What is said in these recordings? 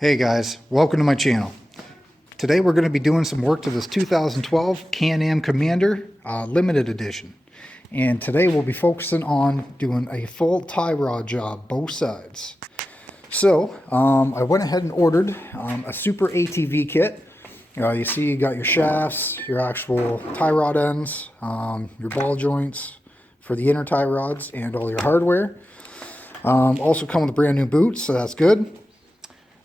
Hey guys, welcome to my channel. Today we're going to be doing some work to this 2012 Can-Am Commander limited edition. And today we'll be focusing on doing a full tie rod job, both sides. So I went ahead and ordered a super ATV kit. You see you got your shafts, your actual tie rod ends, your ball joints for the inner tie rods, and all your hardware. Also come with brand new boots, so that's good.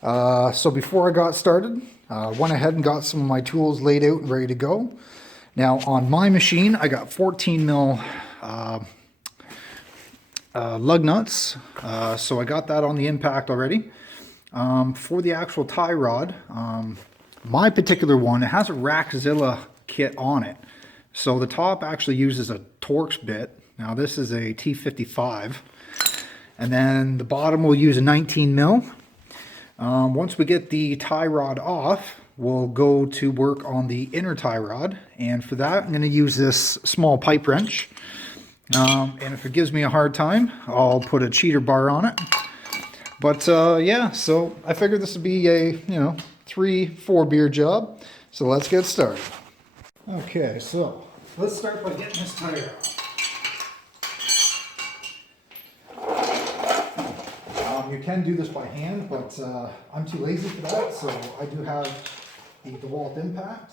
So before I got started, went ahead and got some of my tools laid out and ready to go. Now on my machine, I got 14 mil lug nuts, so I got that on the impact already. For the actual tie rod, my particular one, it has a Rackzilla kit on it. So the top actually uses a Torx bit. Now this is a T55, and then the bottom will use a 19 mil. Once we get the tie rod off, we'll go to work on the inner tie rod, and for that I'm going to use this small pipe wrench, and if it gives me a hard time I'll put a cheater bar on it. But yeah, so I figured this would be a 3-4 beer job, so let's get started. Okay, so let's start by getting this tire out. You can do this by hand, but I'm too lazy for that, so I do have the DeWalt impact.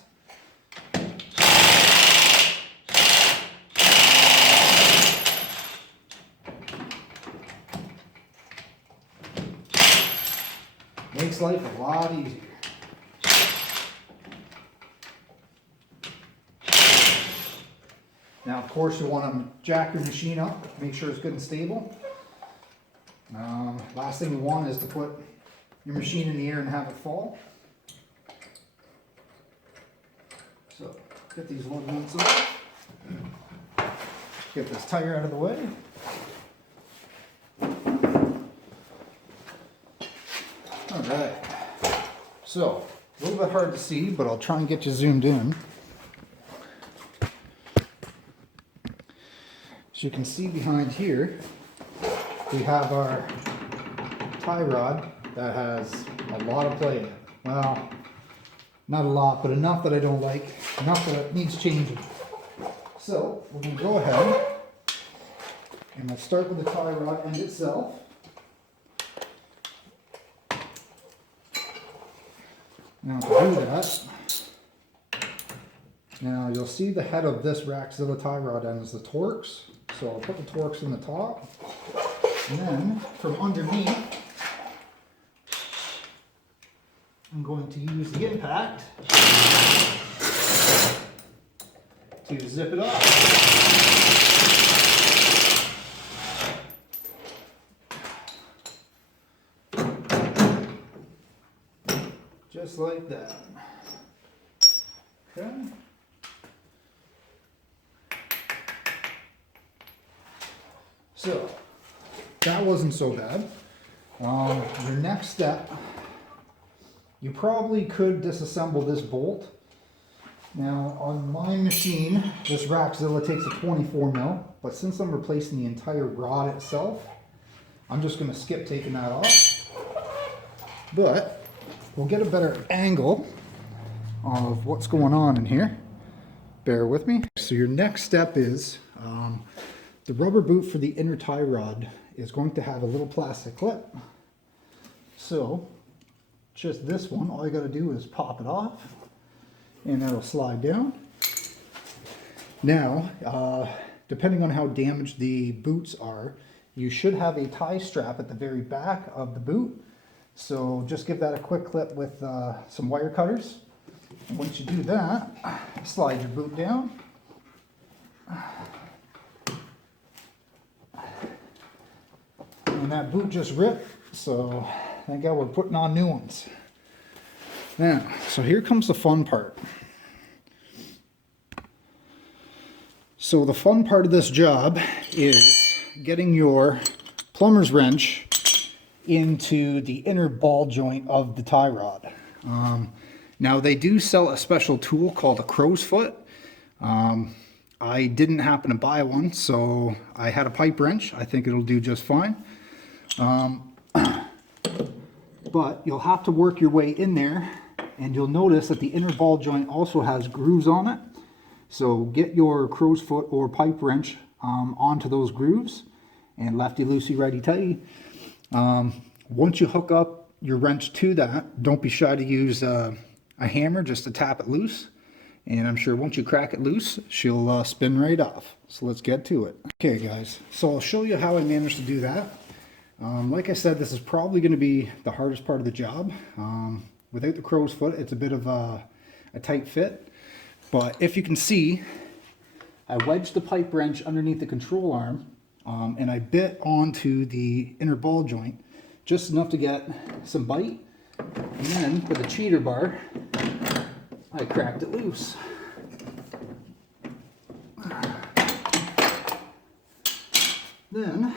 Makes life a lot easier. Now, of course, you want to jack your machine up, make sure it's good and stable. Last thing you want is to put your machine in the air and have it fall. So get these lug nuts off. Get this tire out of the way. Alright, so a little bit hard to see, but I'll try and get you zoomed in. As you can see behind here, we have our tie rod that has a lot of play in it. Well, not a lot, but enough that I don't like, enough that it needs changing. So we're going to go ahead and we'll start with the tie rod end itself. Now to do that, now you'll see the head of this Rackzilla tie rod end is the Torx. So I'll put the Torx in the top. And then from underneath, I'm going to use the impact to zip it off. Just like that. Okay. So that wasn't so bad. Your next step, you probably could disassemble this bolt. Now on my machine, this Rackzilla takes a 24 mil, but since I'm replacing the entire rod itself, I'm just going to skip taking that off. But we'll get a better angle of what's going on in here. Bear with me. So your next step is the rubber boot for the inner tie rod is going to have a little plastic clip. So just this one, all you got to do is pop it off and that'll slide down. Now, depending on how damaged the boots are, you should have a tie strap at the very back of the boot. So just give that a quick clip with some wire cutters. And once you do that, slide your boot down. And that boot just ripped, so thank God we're putting on new ones. Now, so here comes the fun part. So the fun part of this job is getting your plumber's wrench into the inner ball joint of the tie rod. Now they do sell a special tool called a crow's foot. I didn't happen to buy one, so I had a pipe wrench. I think it'll do just fine. but you'll have to work your way in there, and you'll notice that the inner ball joint also has grooves on it. So get your crow's foot or pipe wrench onto those grooves, and lefty loosey righty tighty. Once you hook up your wrench to that, don't be shy to use a hammer just to tap it loose, and I'm sure once you crack it loose, she'll spin right off. So let's get to it. Okay guys, so I'll show you how I managed to do that. Like I said, this is probably going to be the hardest part of the job. Without the crow's foot, it's a bit of a tight fit, but if you can see, I wedged the pipe wrench underneath the control arm, and I bit onto the inner ball joint just enough to get some bite, and then with a cheater bar I cracked it loose. Then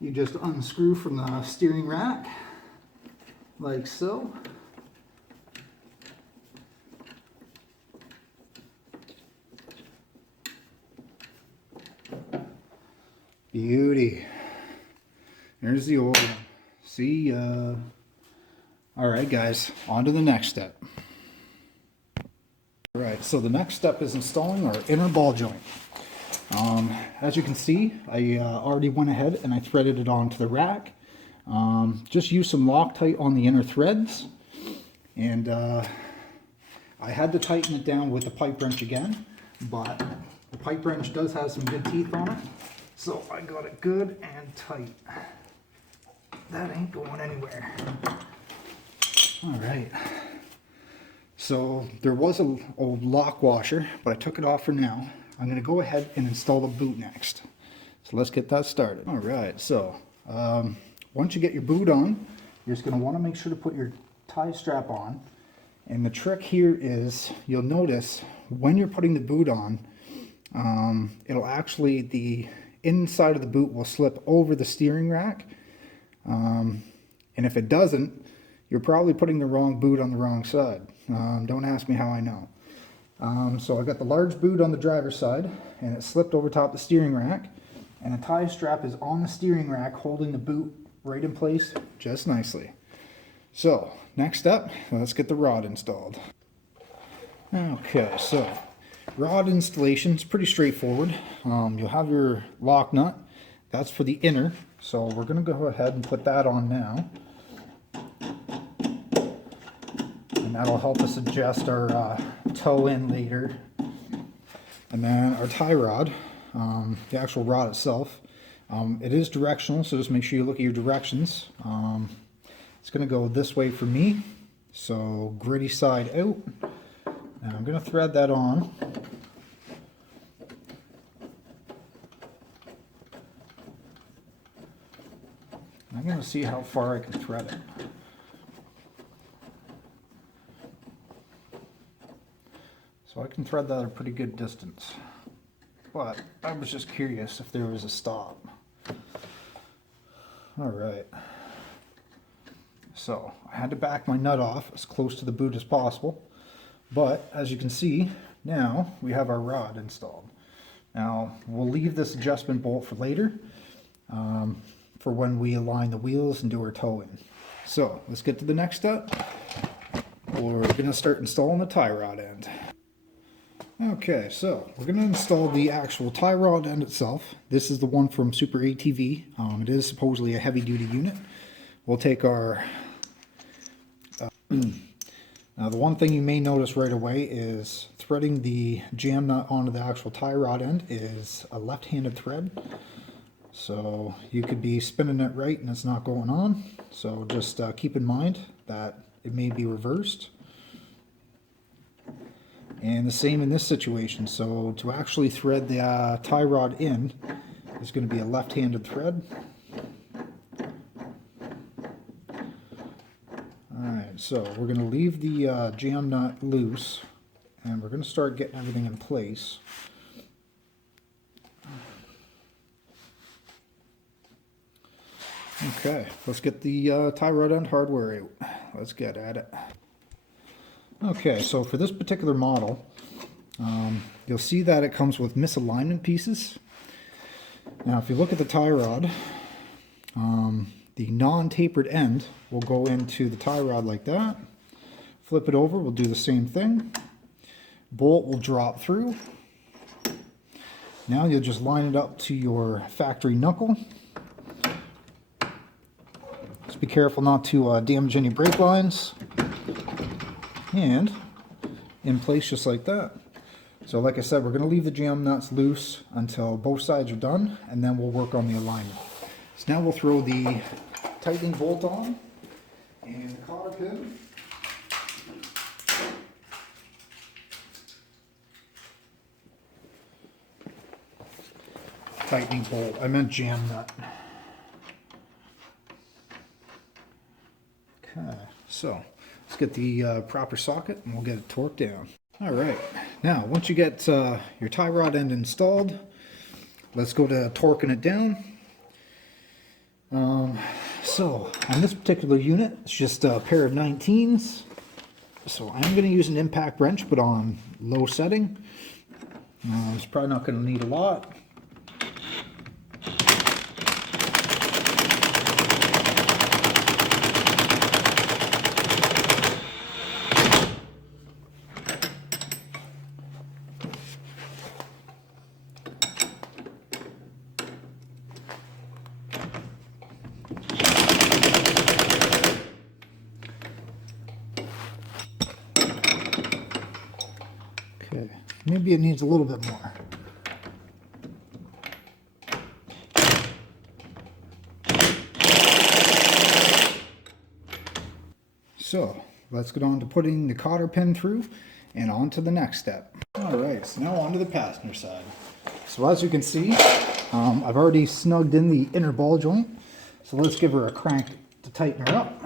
you just unscrew from the steering rack like so. Beauty. There's the old one. See ya. Alright guys, on to the next step. Alright, so the next step is installing our inner ball joint. As you can see, I already went ahead and I threaded it onto the rack. Just use some Loctite on the inner threads, and I had to tighten it down with the pipe wrench again, but the pipe wrench does have some good teeth on it, so I got it good and tight. That ain't going anywhere. Alright, so there was an old lock washer, but I took it off for now. I'm going to go ahead and install the boot next. So let's get that started. Alright, so once you get your boot on, you're just going to want to make sure to put your tie strap on. And the trick here is, you'll notice when you're putting the boot on, it'll actually, the inside of the boot will slip over the steering rack. And if it doesn't, you're probably putting the wrong boot on the wrong side. Don't ask me how I know. So I got the large boot on the driver's side, and it slipped over top the steering rack, and a tie strap is on the steering rack holding the boot right in place just nicely. So next up, let's get the rod installed. Okay, so rod installation is pretty straightforward. You'll have your lock nut. That's for the inner, so we're going to go ahead and put that on now. And that'll help us adjust our toe in later. And then our tie rod, the actual rod itself, it is directional, so just make sure you look at your directions. It's going to go this way for me, so gritty side out. Now I'm going to thread that on. I'm going to see how far I can thread it. So I can thread that a pretty good distance, but I was just curious if there was a stop. Alright, so I had to back my nut off as close to the boot as possible, but as you can see, now we have our rod installed. Now we'll leave this adjustment bolt for later, for when we align the wheels and do our toe in. So let's get to the next step. We're going to start installing the tie rod end. Okay, so we're going to install the actual tie rod end itself. This is the one from Super ATV. It is supposedly a heavy duty unit. We'll take our... Now the one thing you may notice right away is threading the jam nut onto the actual tie rod end is a left-handed thread. So you could be spinning it right and it's not going on. So just keep in mind that it may be reversed. And the same in this situation. So to actually thread the tie rod in is going to be a left-handed thread. Alright, so we're going to leave the jam nut loose, and we're going to start getting everything in place. Okay, let's get the tie rod end hardware out. Let's get at it. Okay, so for this particular model, you'll see that it comes with misalignment pieces. Now if you look at the tie rod, The non-tapered end will go into the tie rod like that. Flip it over, we'll do the same thing. Bolt will drop through. Now you'll just line it up to your factory knuckle. Just be careful not to damage any brake lines. And in place just like that. So like I said, we're going to leave the jam nuts loose until both sides are done, and then we'll work on the alignment. So now we'll throw the tightening bolt on and the cotter pin. Tightening bolt, I meant jam nut. Okay, so let's get the proper socket and we'll get it torqued down. All right, now once you get your tie rod end installed, let's go to torquing it down. So on this particular unit, it's just a pair of 19s. So I'm going to use an impact wrench, but on low setting. It's probably not going to need a lot. Okay, maybe it needs a little bit more. So let's get on to putting the cotter pin through and on to the next step. All right, so now on to the passenger side. So as you can see, I've already snugged in the inner ball joint. So let's give her a crank to tighten her up.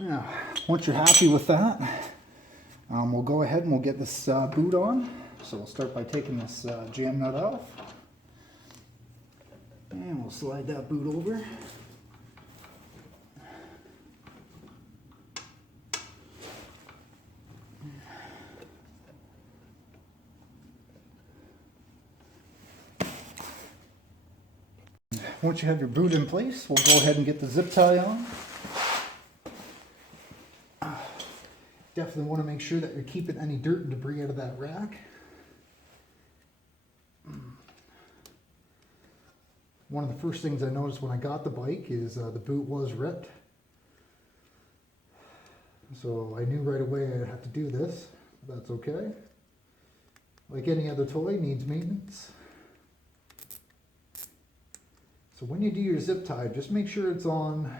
Now, once you're happy with that, we'll go ahead and we'll get this boot on. So we'll start by taking this jam nut off. And we'll slide that boot over. Once you have your boot in place, we'll go ahead and get the zip tie on. Definitely want to make sure that you're keeping any dirt and debris out of that rack. One of the first things I noticed when I got the bike is the boot was ripped. So I knew right away I'd have to do this. That's okay. Like any other toy, needs maintenance. So when you do your zip tie, just make sure it's on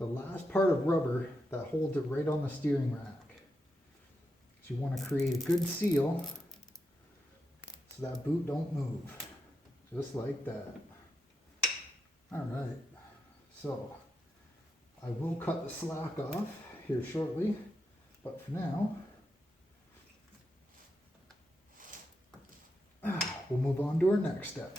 the last part of rubber that holds it right on the steering rack. So you want to create a good seal so that boot don't move. Just like that. Alright, so I will cut the slack off here shortly, but for now, we'll move on to our next step.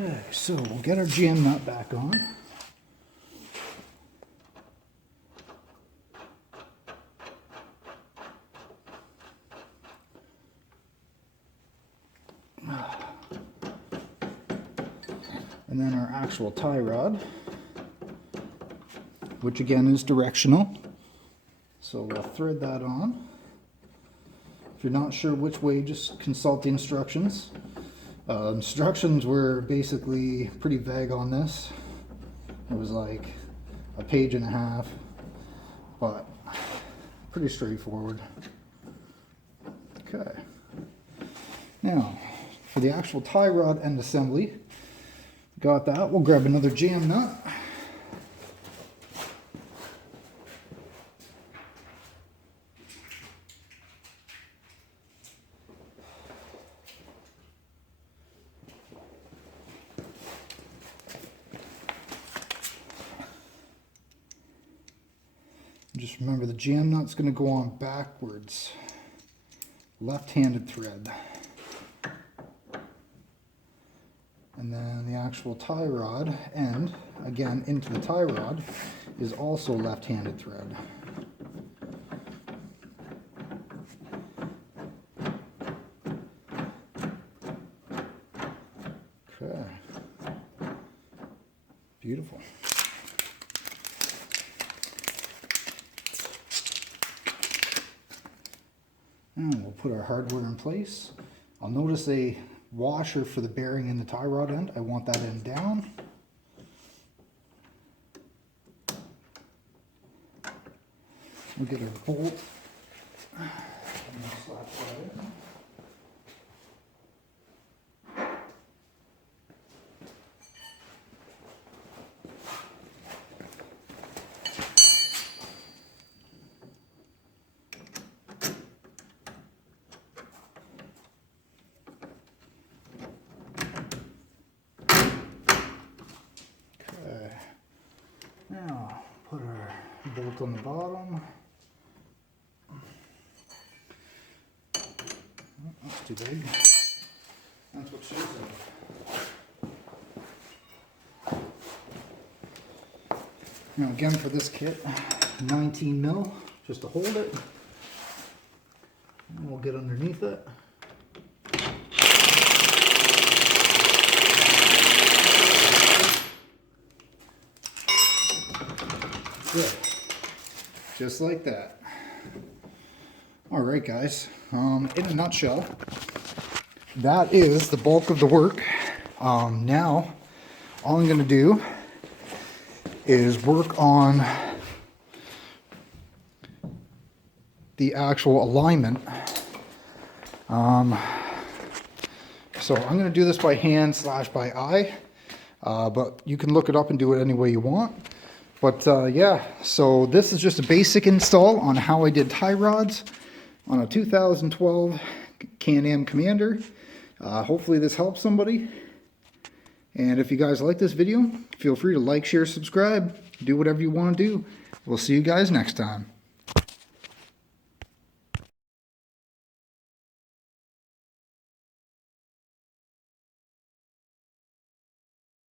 Okay, so we'll get our jam nut back on. And then our actual tie rod, which again is directional. So we'll thread that on. If you're not sure which way, just consult the instructions. Instructions were basically pretty vague on this. It was like a page and a half, but pretty straightforward. Okay. Now, for the actual tie rod end assembly, got that. We'll grab another jam nut. Just remember the jam nut's going to go on backwards, left-handed thread. And then the actual tie rod end, again into the tie rod, is also left-handed thread. Okay. Beautiful. And we'll put our hardware in place. I'll notice a washer for the bearing in the tie rod end. I want that end down. We'll get our bolt. Slap that in. Now, put our bolt on the bottom. Oh, that's too big. That's what she said. Now again for this kit, 19 mil, just to hold it. And we'll get underneath it. Good. Just like that. All right, guys. In a nutshell, that is the bulk of the work. Now, all I'm going to do is work on the actual alignment. So I'm going to do this by hand / by eye, but you can look it up and do it any way you want. But yeah, so this is just a basic install on how I did tie rods on a 2012 Can-Am Commander. Hopefully this helps somebody. And if you guys like this video, feel free to like, share, subscribe, do whatever you want to do. We'll see you guys next time.